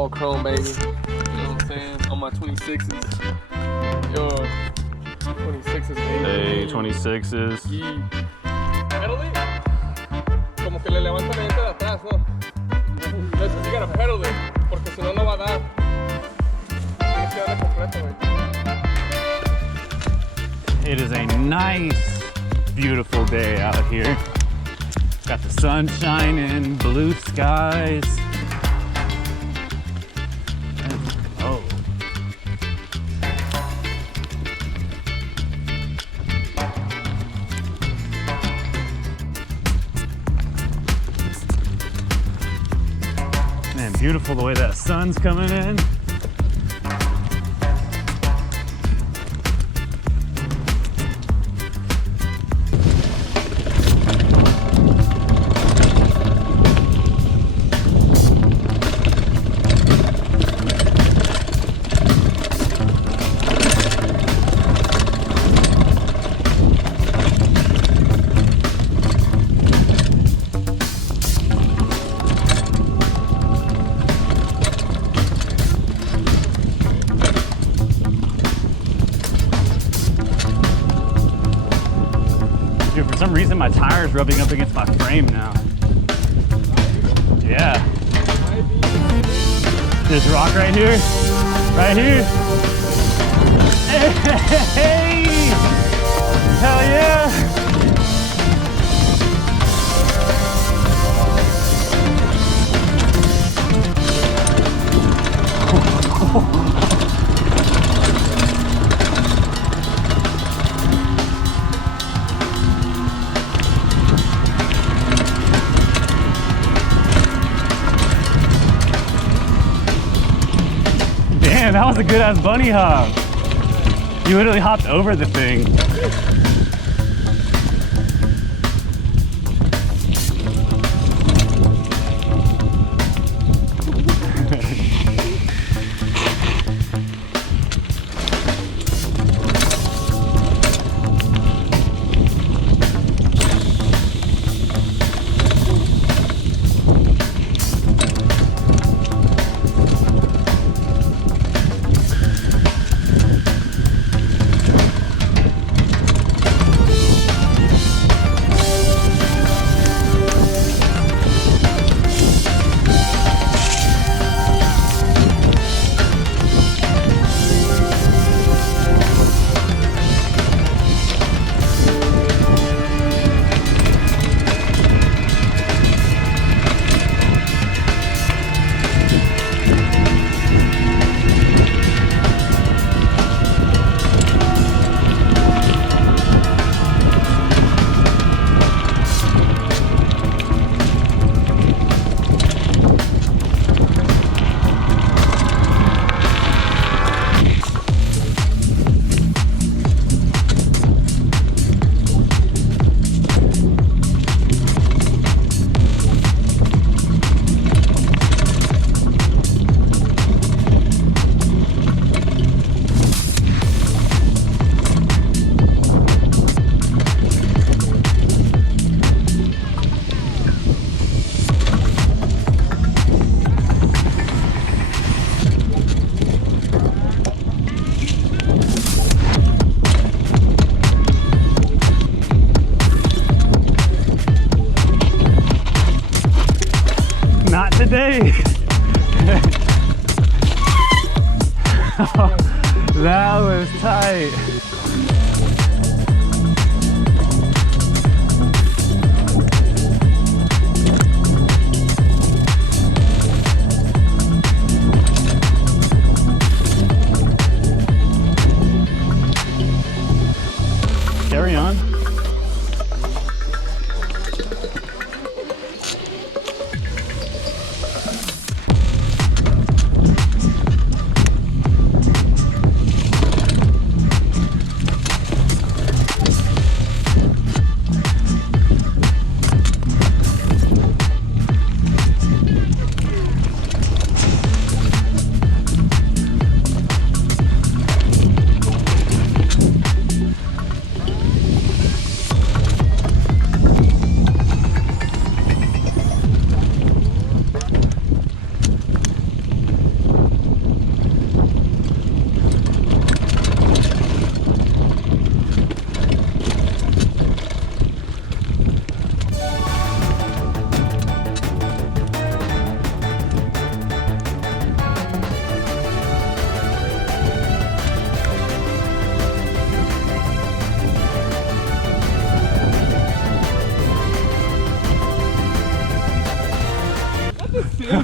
all chrome, baby. You know what I'm saying? On my 26s. Yo, 26s, baby. Hey, 26s. Y pedal it. Como que le levanta la llanta de atrás, ¿no? Entonces you gotta pedal it, porque si no, no va a dar. Tienes que darle completo, güey. It is a nice, beautiful day out here. Got the sun shining, blue skies. Oh. Man, beautiful the way that sun's coming in. For some reason, my tire's rubbing up against my frame now. Yeah. This rock right here. Right here. Hey! Hell yeah! Man, that was a good ass bunny hop. You literally hopped over the thing. Not today. That was tight. Carry on.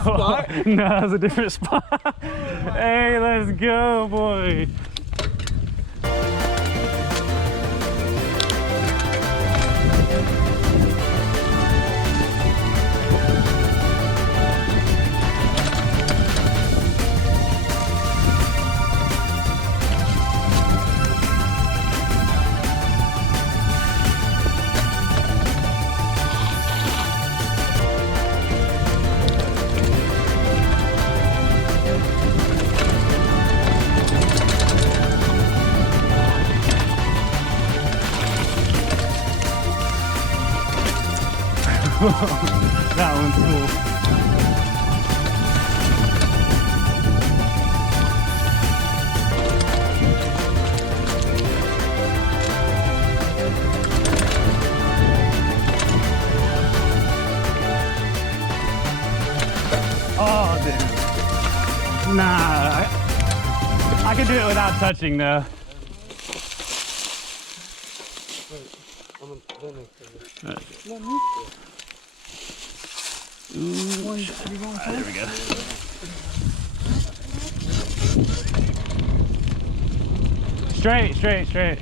spot? No, that was a different spot. Hey, let's go, boy. That one's cool. Oh, damn. Nah, I could do it without touching though. Ooh, there we go. Straight, straight, straight.